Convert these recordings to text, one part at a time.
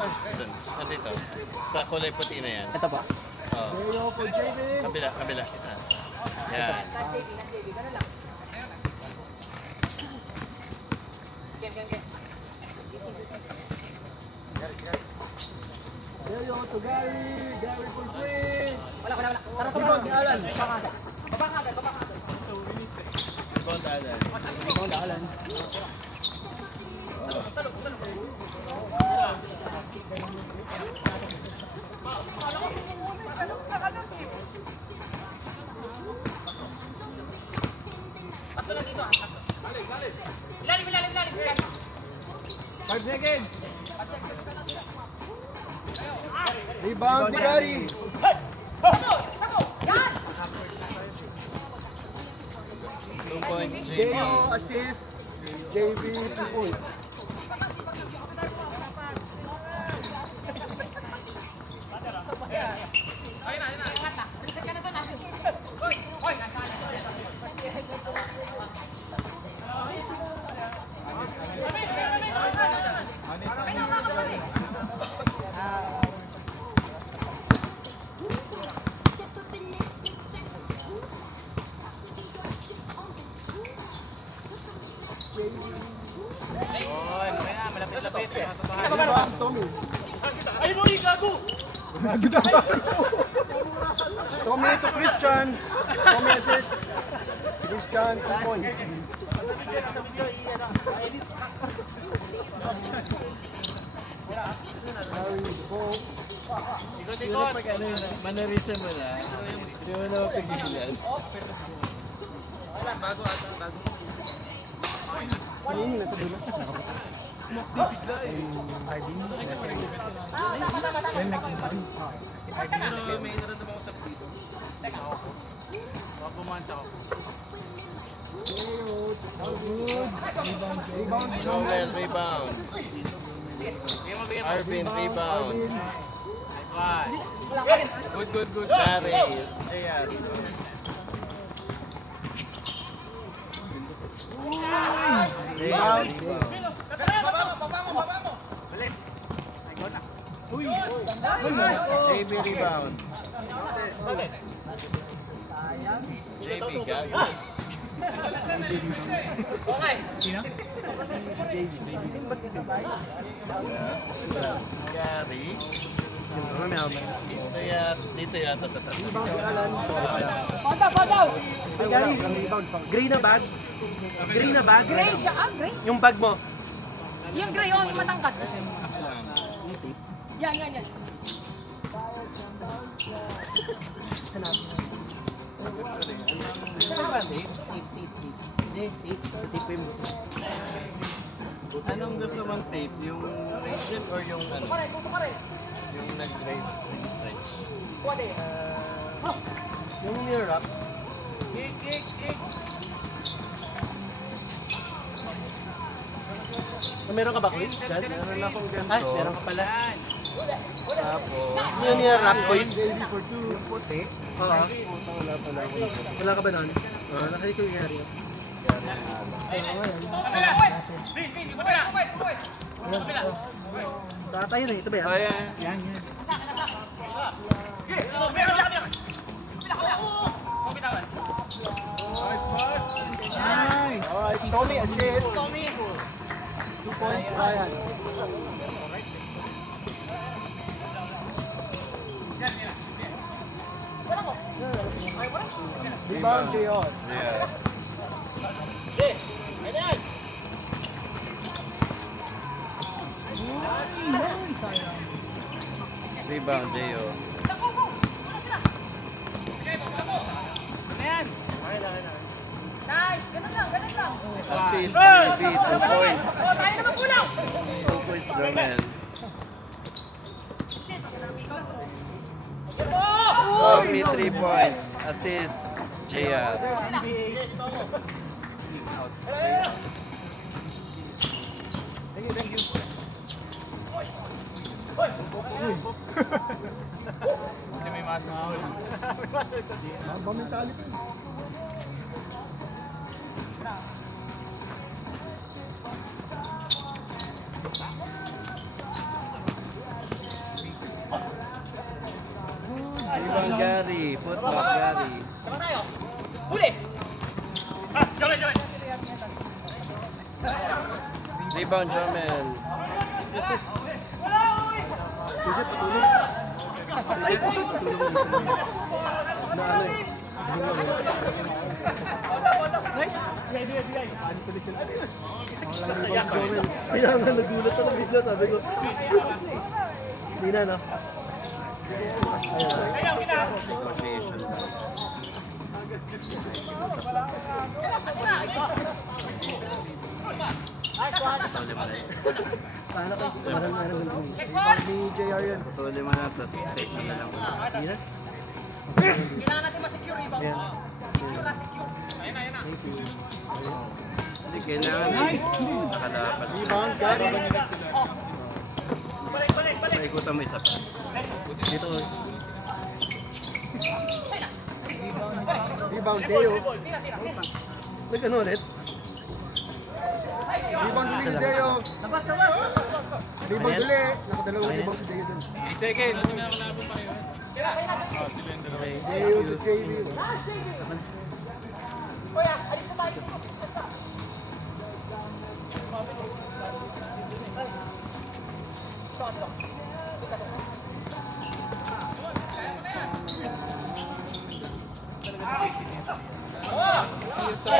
Doon. Dito. Sa kulay puti na yan. Ito ba? Oo. Kabila, kabila. Isa. Yan. Deyo to Gary. Gary for free. Wala. Tara sa Ibang Alan. Baba ka agad. Ibang dalan. Ibang Alan. Tatlo lang dito. Ilalim. 5 seconds. Rebound ni Gary. Sako! Yan! 2 points, JB. Deyo assist. JB 2 points. Ayun na. Lahat na. Reset ka na doon. Hoy, nasa na. Rebound Tommy. Ay mo, gago! Tommy to Christian. Tommy assist. Christian 2 points. Ikot. Pag ano yun, manarisa mo na. Hindi mo na mapigilan. Kanina nasa dulo. Pero may naramdaman ko sa dito. Pumansa ako. Joel, rebound. Arvin, rebound. Good. Gary. Ayan. Rebound. JB rebound. JB, Gary. Okay. Gary. Dito yata sa taas. Padaw! Ay, Gary. Rebound. Gray na bag? Gray na bag? Gray siya. Gray? Yung bag mo? Yung gray, yung matangkat. Yan. Anong gusto mong tape? Yung rigid or yung ano? Yung nag-grade, nag-stretch? Yung near up. Meron ka ba quiz? Meron akong ganito. Ay, meron ka pala. Tapos, Yun yung rap quiz? JB for 2. yung puti. Oo. Wala pala. Wala ka ba nun? Oo, nakita ko yung Gary. Tatay yun eh. Ito ba yan? Yan. Alright, Tommy assist. 2 points, Brian. Rebound, J.R. Yeah. Rebound, J.O. Nice! Ganun lang. Assist, JB, 2 points. Tayo naman kulang! 2 points, Joel. Tommy, 3 points. Assist, JR. Thank you. Hindi may mas mahal. Mamba mentality. Footback Gary. Tama tayo. Huli! Rebound Jomel. Joseph, patulog. Ay, putol. Na ano eh. Kaya nga nagulat ako bigla, sabi ko. Hindi na, no? Association. Putuli mo na yun. Paano kayo mahal na rin ng Ni JR yan. Putuli mo na, tapos take mo na lang. Hindi na? Kailangan natin ma-secure rebound. Ayan. Secure na secure. Ayun na, ayun na. Thank you. Hindi, kailangan. Nice! Nakalakad. Rebound, Gary. Paikutan mo isa pa. Dito. Rebound, Deo. Nag-ano ulit? Rebound ulit ni Deo. Labas, labas! Rebound Ayan. ulit. Nakadalawang Ayan. rebound si Deo dun. 8 seconds. Okay. Deo to JV. Kuya, alis na tayo.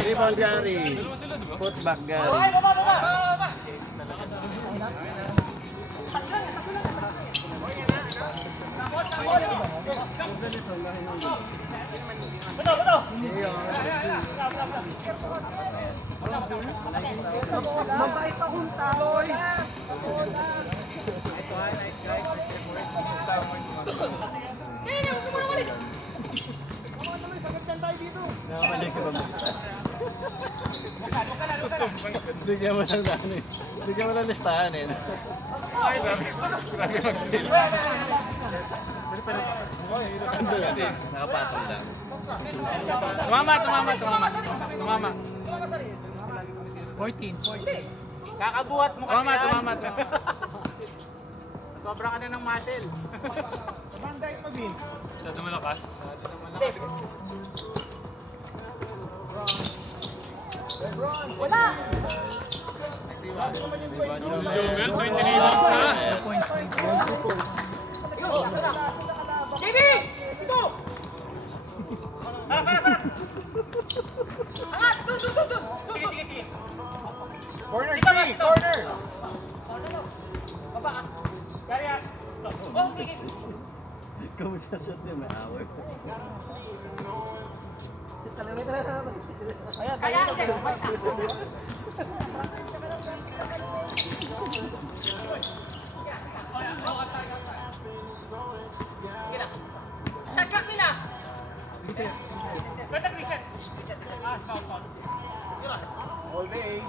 Rebound Gary. Footback Gary. Baba, baba, baba! Mabait akong tao eh. Nakamali ka ba mag-isa? Bigyan mo lang na ano eh. Bigyan mo lang listahan eh. Grabe mag-sales. Nakapatong lang. Tumama. 14. Kakabuhat mo kasi Tumama. Sobrang ka na ng muscle. Masyado malakas. Wala! Jomel, 20 rebounds na. JB! Ito! Angat! Doon! Sige. Corner 3, corner. Baba ka. Kaya, Oh, sige. Kamusta shot niya? May hour. Kaya, check. Shot clock nila. Better reset. Foul. All day.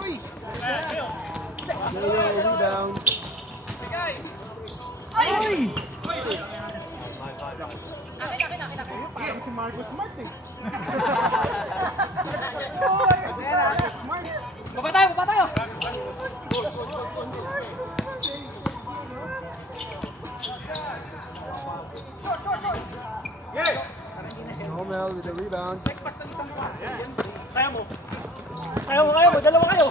Uy! Deo. Deo, rebound. Ay! Uy! Akin. Parang si Marcus Smart eh. Uy! Marcus Smart. Baba tayo! Romel with the rebound. Kaya mo. Dalawa kayo.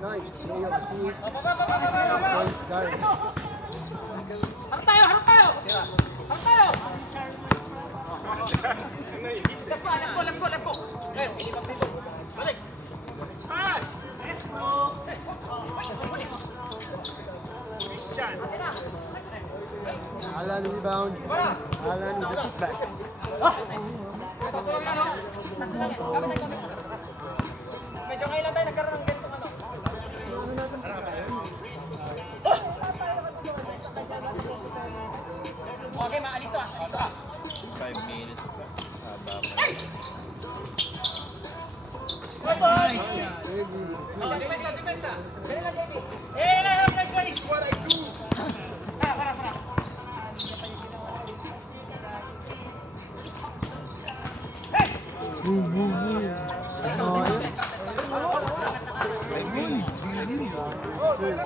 Nice. Deo assist. Baba! Points, Gary. Harap tayo! Left ko! Ngayon, ilibang dito. Balik! Smash! Yes, bro! Christian! Alan rebound. Alan with the putback. Patulog yan, no? Gamit. Medyo ngayon lang tayo nagkaroon ng ganitong ano. Okay, maalis to ah. 5 minutes pa. Haba mo. Depensa. It's what I do. Para.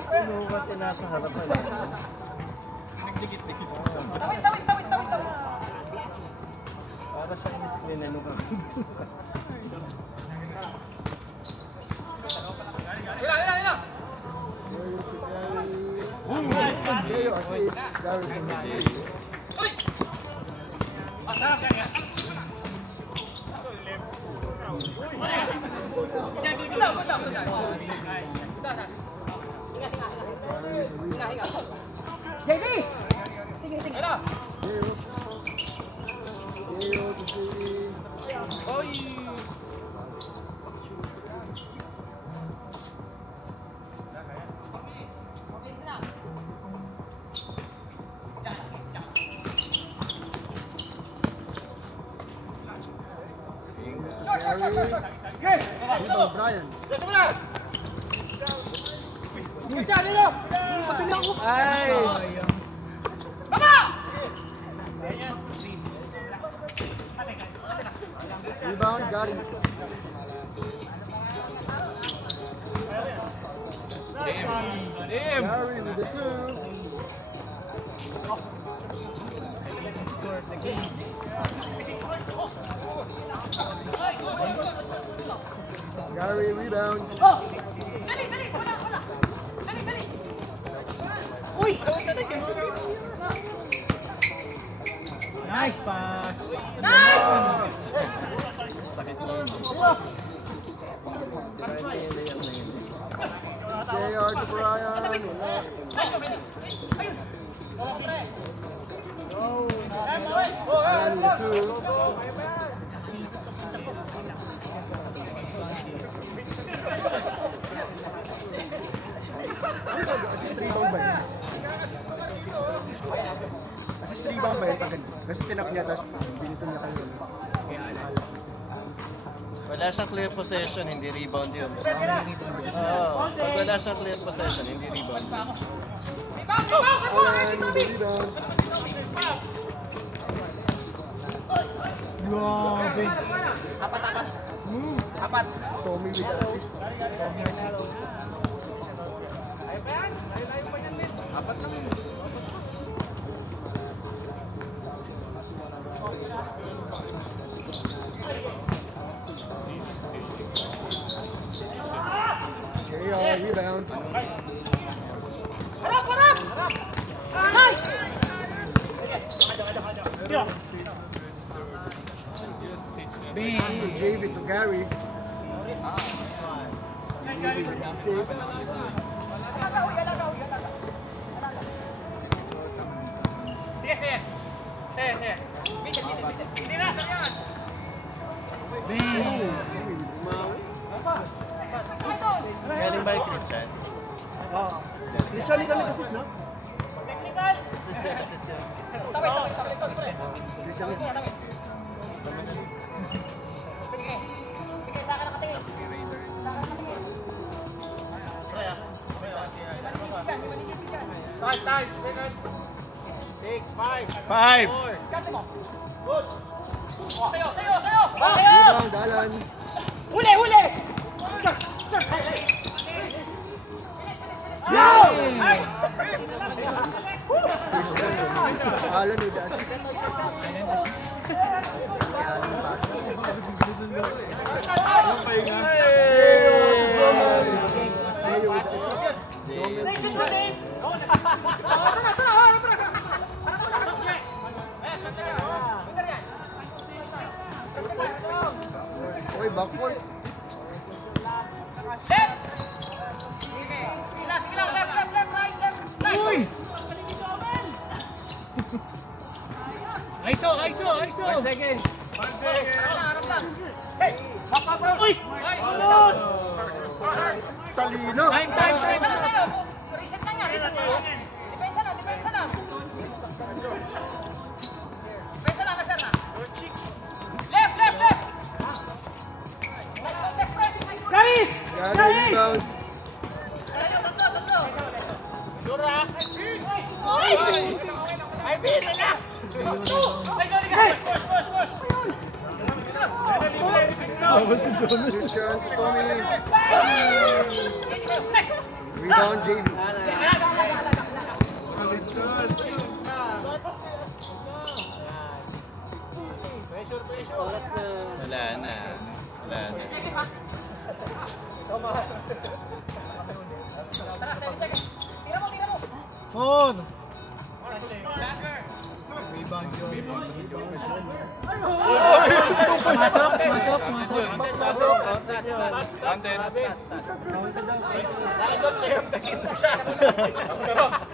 Sino ba tinasa harapan? Para siyang disiplina nung kami. Leo assist. Gary. Leo. Leo to JV. Gary. Rebound, Brian. Rebound, Gary. Gary with the serve. Gary rebound. Nice pass. Sakit mo yun. JR to Brian. Brian with the two. Assist rebound ba yun? Assist rebound ba yun? Kasi tinap niya, tapos binito niya kayo. Wala siyang clear possession, hindi rebound yun. Oo. Pag wala siyang clear possession, hindi rebound. Alan with the rebound. Grabe. Tommy with the assist. JR rebound. JV to Gary. Galing ba yung Christian? Christian ka nag-assist, no? Assistant. Christian. Five! Rebound, Alan. Christian. Alan with the assist. Alan pass. Leo with the assist. Okay, backcourt. ISO. 1 second. Talino. Time stop. Reset na nga. Depensa na. Depensa lang, sir na. Left. Gary! Gary rebound. Christian to Tommy. Rebound, JV. Oras na. Wala na. Wala na. Tara, 7 seconds. Tira mo, tira mo. On! Pumasok, pumasok, pumasok. Counted. Counted out.